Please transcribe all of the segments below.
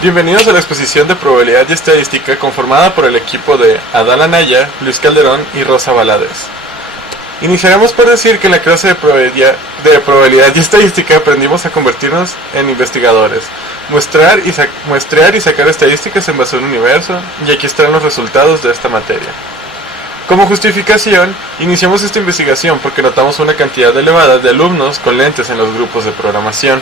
Bienvenidos a la exposición de probabilidad y estadística conformada por el equipo de Adal Anaya, Luis Calderón y Rosa Valadez. Iniciaremos por decir que en la clase de probabilidad y estadística aprendimos a convertirnos en investigadores, muestrear y sacar estadísticas en base a un universo, y aquí están los resultados de esta materia. Como justificación, iniciamos esta investigación porque notamos una cantidad elevada de alumnos con lentes en los grupos de programación.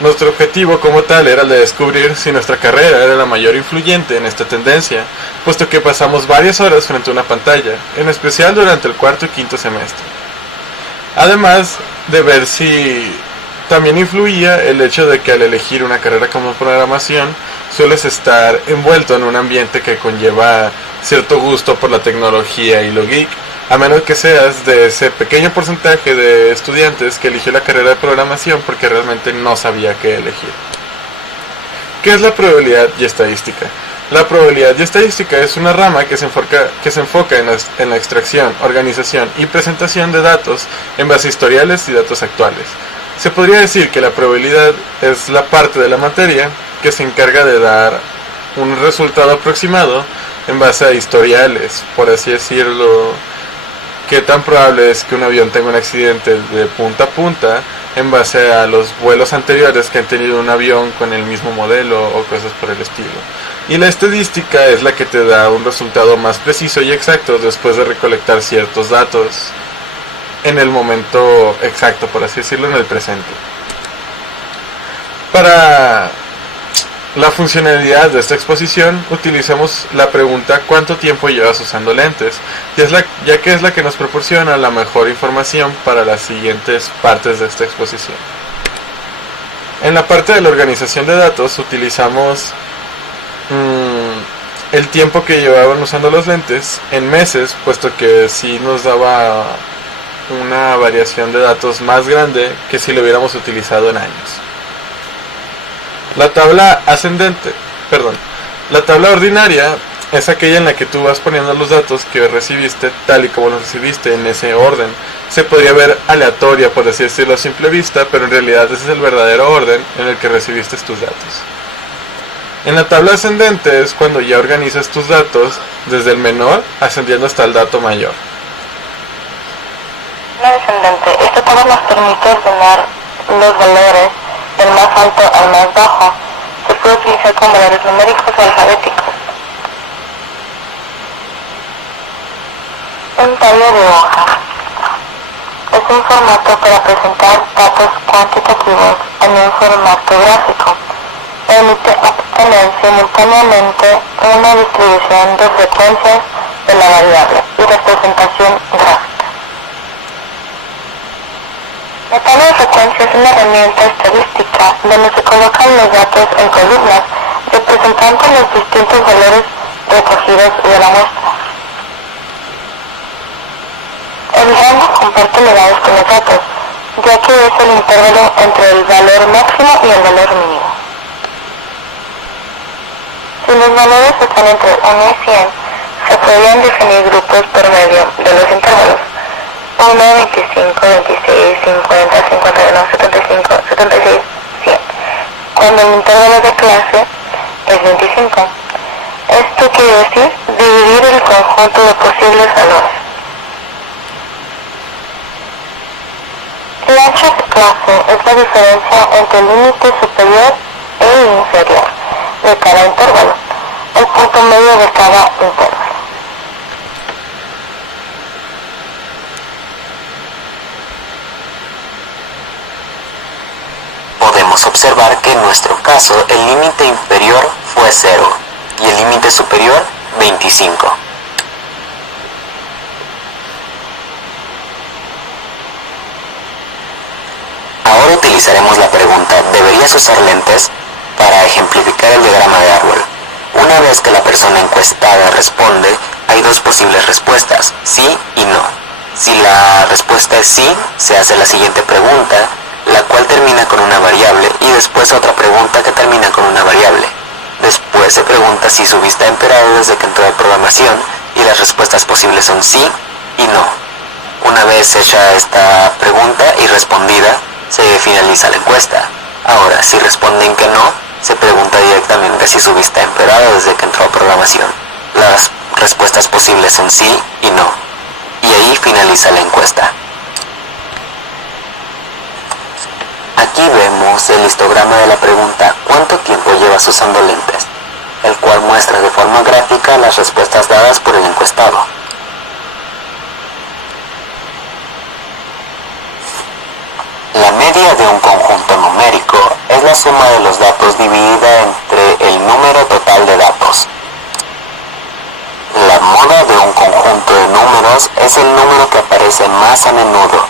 Nuestro objetivo como tal era el de descubrir si nuestra carrera era la mayor influyente en esta tendencia, puesto que pasamos varias horas frente a una pantalla, en especial durante el cuarto y quinto semestre. Además de ver si también influía el hecho de que al elegir una carrera como programación, sueles estar envuelto en un ambiente que conlleva cierto gusto por la tecnología y lo geek, a menos que seas de ese pequeño porcentaje de estudiantes que eligió la carrera de programación porque realmente no sabía qué elegir. ¿Qué es la probabilidad y estadística? La probabilidad y estadística es una rama que se enfoca en la extracción, organización y presentación de datos en base a historiales y datos actuales. Se podría decir que la probabilidad es la parte de la materia que se encarga de dar un resultado aproximado en base a historiales, por así decirlo. ¿Qué tan probable es que un avión tenga un accidente de punta a punta en base a los vuelos anteriores que han tenido un avión con el mismo modelo o cosas por el estilo? Y la estadística es la que te da un resultado más preciso y exacto después de recolectar ciertos datos en el momento exacto, por así decirlo, en el presente. Para la funcionalidad de esta exposición utilizamos la pregunta ¿cuánto tiempo llevas usando lentes? Ya que es la que nos proporciona la mejor información para las siguientes partes de esta exposición. En la parte de la organización de datos utilizamos el tiempo que llevaban usando los lentes en meses, puesto que sí nos daba una variación de datos más grande que si lo hubiéramos utilizado en años. La tabla ordinaria es aquella en la que tú vas poniendo los datos que recibiste tal y como los recibiste en ese orden. Se podría ver aleatoria, por así decirlo, a simple vista, pero en realidad ese es el verdadero orden en el que recibiste tus datos. En la tabla ascendente es cuando ya organizas tus datos desde el menor ascendiendo hasta el dato mayor. La descendente, esta tabla nos permite ordenar los valores del más alto al más bajo. Se puede utilizar con valores numéricos o alfabéticos. Un tallo de hoja es un formato para presentar datos cuantitativos en un formato gráfico. Permite obtener simultáneamente una distribución de frecuencias de la variable y representación gráfica. La tabla de frecuencia es una herramienta estadística donde se colocan los datos en columnas representando los distintos valores recogidos de la muestra. El rango comparte unidades con los datos, ya que es el intervalo entre el valor máximo y el valor mínimo. Si los valores están entre 1 y 100, se podrían definir grupos por medio de los intervalos 1, 25, 26, 50, 51, 75, 76, 100, cuando el intervalo de clase es 25. Esto quiere decir dividir el conjunto de posibles valores. El ancho de clase es la diferencia entre el límite superior e inferior de cada intervalo, el punto medio de cada intervalo. Podemos observar que en nuestro caso el límite inferior fue 0 y el límite superior 25. Ahora utilizaremos la pregunta ¿deberías usar lentes? Para ejemplificar el diagrama de árbol. Una vez que la persona encuestada responde, hay dos posibles respuestas, sí y no. Si la respuesta es sí, se hace la siguiente pregunta, la cual termina con una variable, y después otra pregunta que termina con una variable. Después se pregunta si su vista ha empeorado desde que entró a programación, y las respuestas posibles son sí y no. Una vez hecha esta pregunta y respondida, se finaliza la encuesta. Ahora, si responden que no, se pregunta directamente si su vista ha empeorado desde que entró a programación. Las respuestas posibles son sí y no. Y ahí finaliza la encuesta. Aquí vemos el histograma de la pregunta ¿cuánto tiempo llevas usando lentes?, el cual muestra de forma gráfica las respuestas dadas por el encuestado. La media de un conjunto numérico es la suma de los datos dividida entre el número total de datos. La moda de un conjunto de números es el número que aparece más a menudo.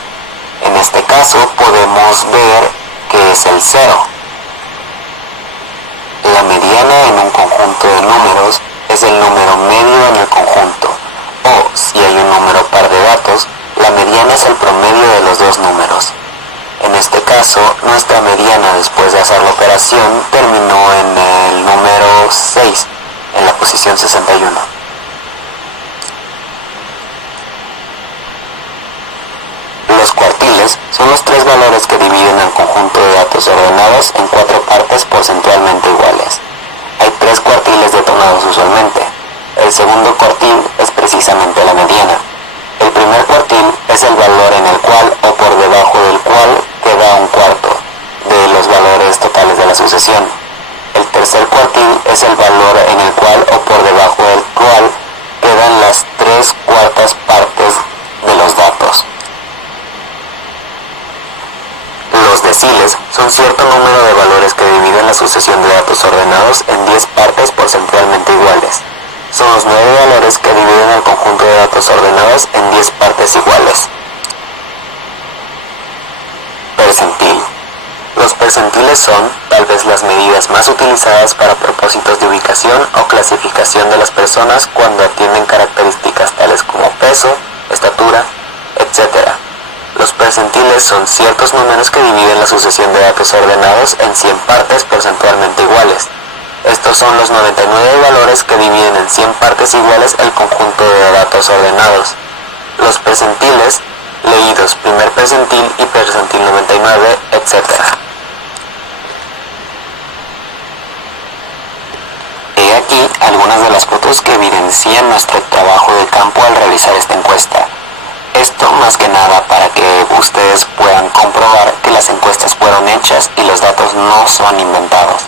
En este caso podemos ver que es el 0. La mediana en un conjunto de números es el número medio en el conjunto, o si hay un número par de datos, la mediana es el promedio de los dos números. En este caso, nuestra mediana después de hacer la operación terminó en el número 6, en la posición 61. Los cuartiles son los tres valores que dividen el conjunto de datos ordenados en 4 partes porcentualmente iguales. Hay 3 cuartiles detonados usualmente. El segundo cuartil es precisamente la mediana. El primer cuartil es el valor en el cual o por debajo del cual queda un cuarto de los valores totales de la sucesión. El tercer cuartil es el valor en el cual o por debajo del cual quedan las 3/4 partes de los datos. Los deciles son cierto número de valores que dividen la sucesión de datos ordenados en 10 partes porcentualmente iguales. Son los 9 valores que dividen el conjunto de datos ordenados en 10 partes iguales. Percentil. Los percentiles son, tal vez, las medidas más utilizadas para propósitos de ubicación o clasificación de las personas cuando atienden características tales como peso, estatura, etc. Los percentiles son ciertos números que dividen la sucesión de datos ordenados en 100 partes porcentualmente iguales. Estos son los 99 valores que dividen en 100 partes iguales el conjunto de datos ordenados. Los percentiles, leídos primer percentil y percentil 99, etc. He aquí algunas de las fotos que evidencian nuestro trabajo de campo al realizar esta encuesta. Esto más que nada para que ustedes puedan comprobar que las encuestas fueron hechas y los datos no son inventados.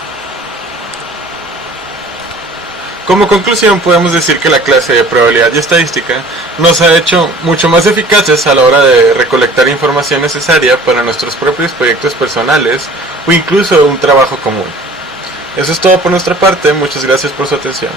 Como conclusión, podemos decir que la clase de probabilidad y estadística nos ha hecho mucho más eficaces a la hora de recolectar información necesaria para nuestros propios proyectos personales o incluso un trabajo común. Eso es todo por nuestra parte, muchas gracias por su atención.